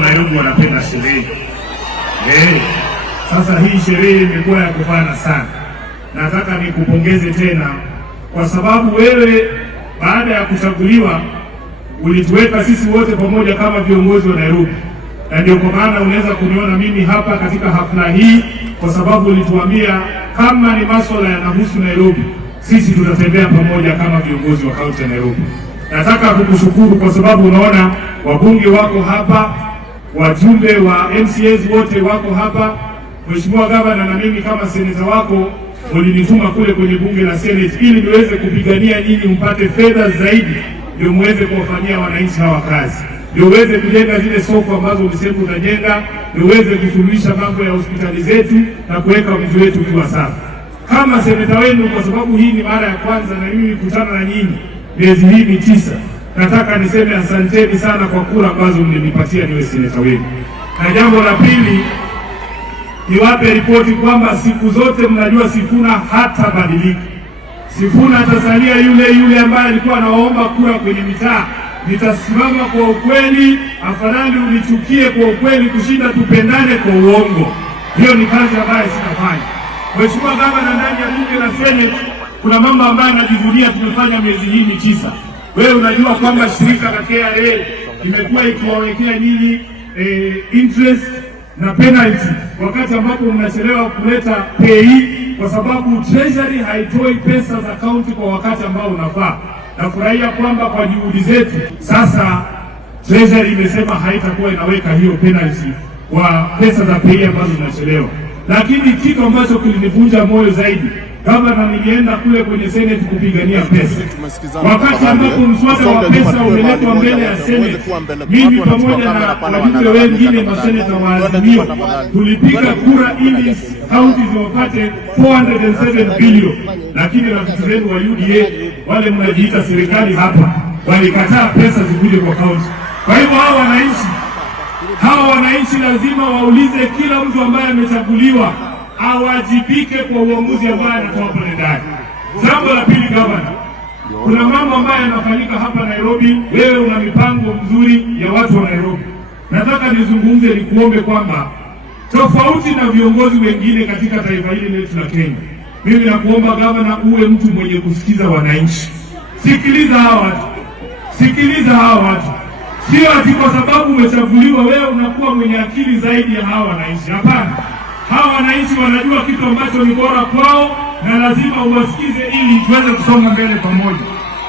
wa Nairobi wanapenda sherehe. Sasa hii sherehe imekuwa ya kufana sana. Nataka nikupongeze tena kwa sababu wewe baada ya kuchaguliwa ulituweka sisi wote pamoja kama viongozi wa Nairobi. Na ndio kwa maana unaweza kuniona mimi hapa katika hafla hii, kwa sababu ulituambia kama ni masuala yanahusu Nairobi, sisi tutatembea pamoja kama viongozi wa kaunti ya Nairobi. Nataka kukushukuru kwa sababu unaona wabunge wako hapa, wajumbe wa MCAs wote wako hapa. Mheshimiwa Gavana, na mimi kama seneta wako ulinituma kule kwenye bunge la Senate ili niweze kupigania nyinyi mpate fedha zaidi, ndio muweze kuwafanyia wananchi hawa kazi, ndio uweze kujenga zile soko ambazo ulisema utajenga, ndio uweze kusuluhisha mambo ya hospitali zetu na kuweka mji wetu ukiwa safi. Kama seneta wenu, kwa sababu hii ni mara ya kwanza na mimi nikutana na nyinyi miezi hii 9, nataka niseme asanteni sana kwa kura ambazo mlinipatia niwe seneta wenu. Na jambo la pili, niwape ripoti kwamba siku zote mnajua Sifuna hata badilika. Sifuna atasalia yule ambaye alikuwa anaomba kura kwenye mitaa. Nitasimama kwa ukweli, afadhali unichukie kwa ukweli kushinda tupendane kwa uongo. Hiyo ni kazi ambayo sitafanya. Mheshimiwa Gavana, ndani ya bunge la Senate kuna mambo ambayo najivunia tumefanya miezi hii 9. Wewe unajua kwamba shirika la KRA imekuwa ikiwawekea nyinyi interest na penalty wakati ambapo mnachelewa kuleta pay, kwa sababu treasury haitoi pesa za county kwa wakati ambao unafaa. Nafurahia kwamba kwa juhudi zetu sasa treasury imesema haitakuwa inaweka hiyo penalty kwa pesa za pay ambazo zinachelewa. Lakini kitu ambacho kilinivunja moyo zaidi, Gavana, nilienda kule kwenye Senate kupigania pesa. Wakati ambapo mswada wa pesa umeletwa mbele ya Senate, mimi pamoja na wajumbe wengine maseneta wa Azimio tulipiga kura ili kaunti ziwapate 407 bilioni. Lakini rafiki zenu wa UDA wale mnajiita serikali hapa walikataa pesa zikuje kwa kaunti. Kwa hivyo hawa wananchi lazima waulize kila mtu ambaye amechaguliwa awajibike kwa uamuzi ambao anatoa pale ndani. Jambo la pili, Gavana, kuna mambo ambayo yanafanyika hapa Nairobi. Wewe una mipango mzuri ya watu wa Nairobi. Nataka nizungumze, nikuombe kwamba tofauti na viongozi wengine katika taifa hili letu la Kenya, mimi nakuomba Gavana, uwe mtu mwenye kusikiza wananchi. Sikiliza hawa watu. Sio ati kwa sababu umechaguliwa wewe unakuwa mwenye akili zaidi ya hawa wananchi. Hapana. Hawa wananchi wanajua kitu ambacho ni bora kwao na lazima uwasikize ili tuweze kusonga mbele pamoja.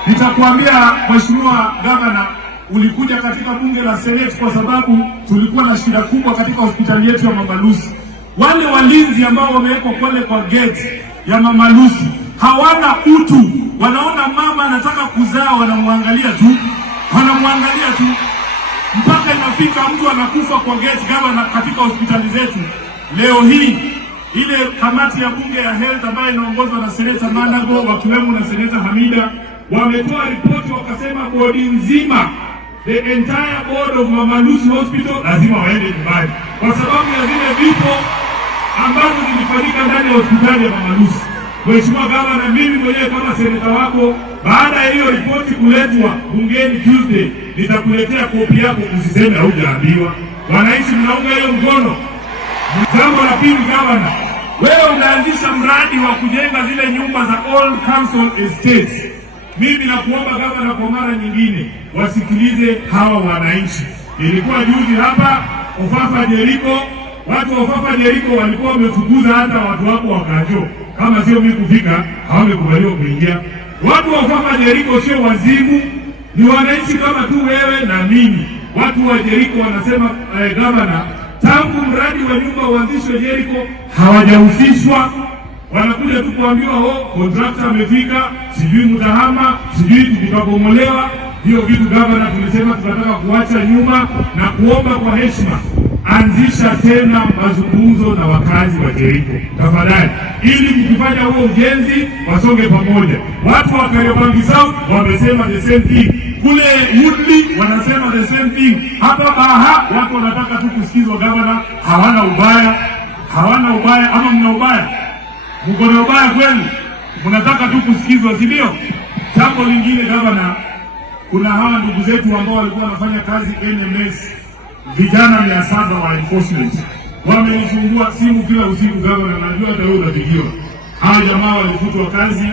Nitakuambia Mheshimiwa Gavana, ulikuja katika bunge la Senate kwa sababu tulikuwa na shida kubwa katika hospitali yetu ya Mama Lucy. Wale walinzi ambao wamewekwa pale kwa gate ya Mama Lucy hawana utu. Wanaona mama anataka kuzaa, wanamwangalia tu. Mpaka inafika mtu anakufa kwa gate. Gavana, katika hospitali zetu leo hii ile kamati ya bunge ya health ambayo inaongozwa na Seneta Manago wakiwemo na Seneta Hamida wametoa ripoti wakasema bodi nzima, the entire board of Mama Lucy Hospital lazima waende nyumbani kwa sababu ya zile vifo ambazo zilifanyika ndani ya hospitali ya Mama Lucy. Mheshimiwa Gavana, mimi mwenyewe kama seneta wako, baada ya hiyo ripoti kuletwa bungeni Tuesday, nitakuletea kopi yako, usiseme haujaambiwa. Wananchi mnaunga hiyo mkono? Jambo la pili, Gavana, wewe unaanzisha mradi wa kujenga zile nyumba za old council estates. Mimi nakuomba Gavana, kwa mara nyingine wasikilize hawa wananchi. Nilikuwa juzi hapa Ofafa Jeriko, watu wa Ofafa Jeriko walikuwa wamefukuza hata watu wako wakajo. Kama sio mimi kufika, hawamekubaliwa kuingia. Watu wa Ofafa Jeriko sio wazimu, ni wananchi kama tu wewe na mimi. Watu wa Jeriko wanasema Gavana, tangu mradi wa nyumba uanzishwe Jeriko hawajahusishwa. Wanakuja tu kuambiwa contractor amefika, sijui mtahama, sijui tutabomolewa. Hiyo vitu Gavana tulisema tunataka kuacha nyuma na kuomba kwa heshima, anzisha tena mazungumzo na wakazi wa Jeriko tafadhali, ili mkifanya huo ujenzi wasonge pamoja. Watu wa Kariobangi South wamesema the same thing, kule Woodley wanasema the same thing, hapa Baha watu wanataka tu kusikizwa. Gavana, hawana ubaya ama mna ubaya? Mko na ubaya kweli? Mnataka tu kusikizwa, si ndio? Jambo lingine Gavana, kuna hawa ndugu zetu ambao walikuwa wanafanya kazi NMS vijana 700 wa enforcement wamenifungua simu kila usiku. Gavana, najua hata wewe unapigiwa. Hawa jamaa walifutwa kazi,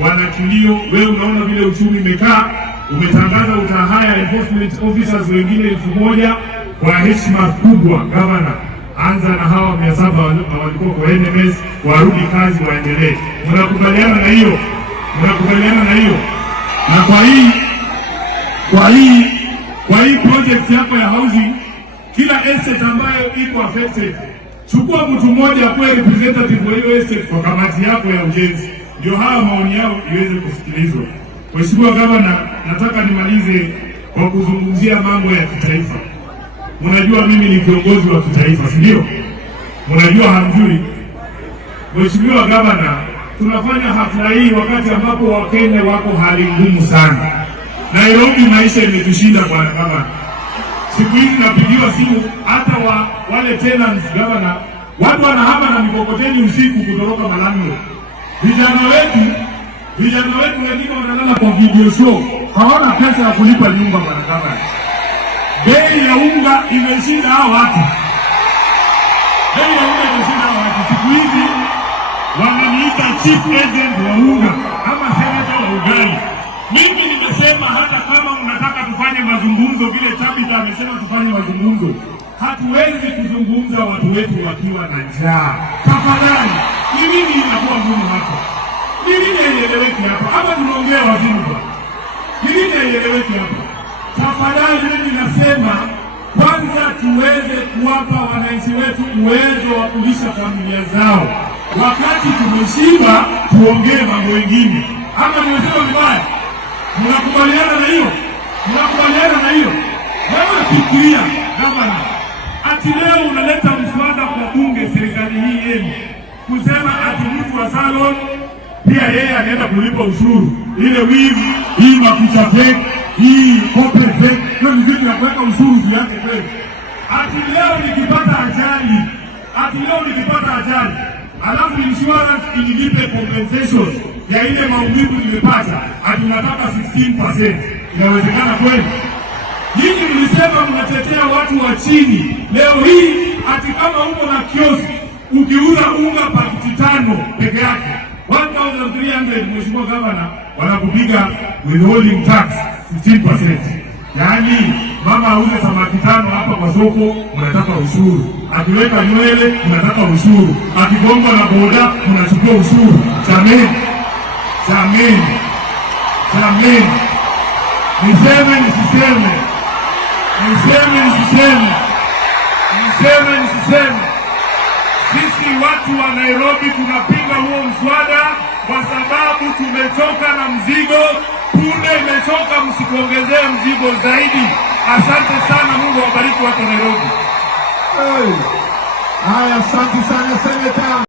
wana kilio. Wewe unaona vile uchumi umekaa, umetangaza utahaya enforcement officers wengine 1000 kwa heshima kubwa. Gavana, anza na hawa 700 walikuwa kwa NMS, warudi kazi, waendelee. Mnakubaliana na hiyo? Mnakubaliana na hiyo? Na kwa hii project yako ya housing, kila estate ambayo iko affected, chukua mtu mmoja kwa representative wa hiyo estate kwa kamati yako ya ujenzi, ndio hawa maoni yao iweze kusikilizwa. Mheshimiwa Gavana, nataka nimalize kwa kuzungumzia mambo ya kitaifa. Mnajua mimi ni kiongozi wa kitaifa, si ndio? Mnajua hamjui? Mheshimiwa Gavana, tunafanya hafla hii wakati ambapo Wakenya wako hali ngumu sana. Nairobi maisha imetushinda bwana Gavana. Siku hizi napigiwa simu hata wale tenants Gavana, watu wanahama na mikokoteni usiku kutoroka malango. Vijana wetu wengine wanalala kwa video show, hawana pesa ya kulipa nyumba bwana Gavana. Bei ya unga imeshinda hao watu. Siku hizi wameniita chief agent wa unga ama senator wa ugali. Mimi nimesema hata kama mnataka tufanye mazungumzo vile Tabitha amesema tufanye mazungumzo, hatuwezi kuzungumza watu wetu wakiwa na njaa. Tafadhali, ni nini inakuwa ngumu hapa? Ni nini haieleweki hapa? Hapa tunaongea wazimu kwa. Ni nini haieleweki hapa? Tafadhali, mimi nasema kwanza tuweze kuwapa wananchi wetu uwezo wa kulisha familia zao. Wakati tumeshiba tuongee mambo mengine. Ama nimesema vibaya? Mnakubaliana na hiyo? Mnakubaliana na hiyo? Wewe fikiria Gavana, ati leo unaleta mswada kwa bunge serikali hii yenu kusema ati mtu wa salon pia yeye anaenda kulipa ushuru. Ile wivi, hii makucha fake, hii kope fake, ndio vitu ya kuweka ushuru juu yake kweli. Ati leo nikipata ajali, alafu insurance inilipe compensation ya ile maumivu nimepata, ati unataka 16%. Inawezekana kweli? Nyinyi mlisema mnatetea watu wa chini. Leo hii ati kama uko na kioski ukiuza unga pakiti 5 peke yake 1300, Mheshimiwa Gavana, wanakupiga withholding tax 15%. Yaani mama auze samaki 5 hapa kwa soko, mnataka ushuru. Akiweka nywele, mnataka ushuru. Akigonga na boda, mnachukua ushuru. Jameni. Niseme nisiseme. Sisi watu wa Nairobi tunapinga huo mswada kwa sababu tumechoka na mzigo. Punde imechoka, msikuongezee mzigo zaidi. Asante sana, Mungu awabariki watu wa Nairobi. Haya, asante sana Senator.